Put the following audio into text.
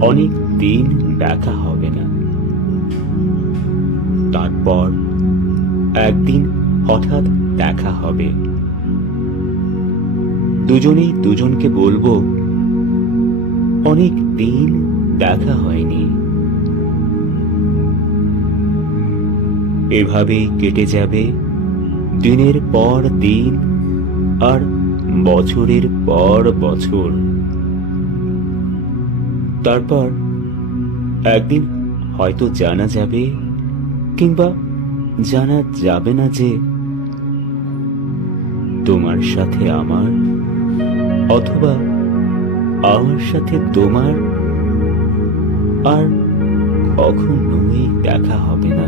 অনেক দিন দেখা হবে না। তারপর একদিন হঠাৎ দেখা হবে। দুজনেই দুজনকে বলব, অনেক দিন দেখা হয়নি। এভাবেই কেটে যাবে দিনের পর দিন আর বছরের পর বছর। তারপর একদিন হয়তো জানা যাবে কিংবা জানা যাবে না যে তোমার সাথে আমার অথবা আমার সাথে তোমার আর কখনোই দেখা হবে না।